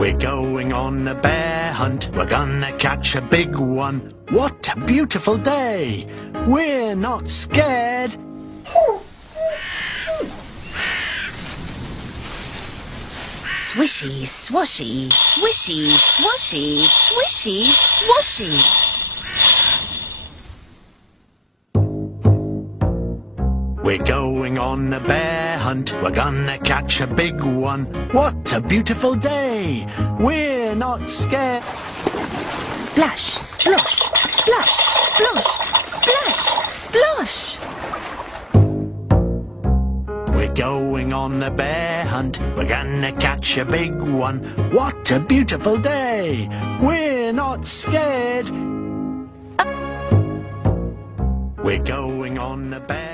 We're going on a bear hunt, we're gonna catch a big one. What a beautiful day! We're not scared. Swishy, swashy, swishy, swashy, swishy, swashy. We're going on a bear hunt, we're gonna catch a big one. What a beautiful day! We're not scared. Splash, splosh, splash, splosh, splash, splosh. We're going on a bear hunt, we're gonna catch a big one. What a beautiful day! We're not scared. We're going on a bear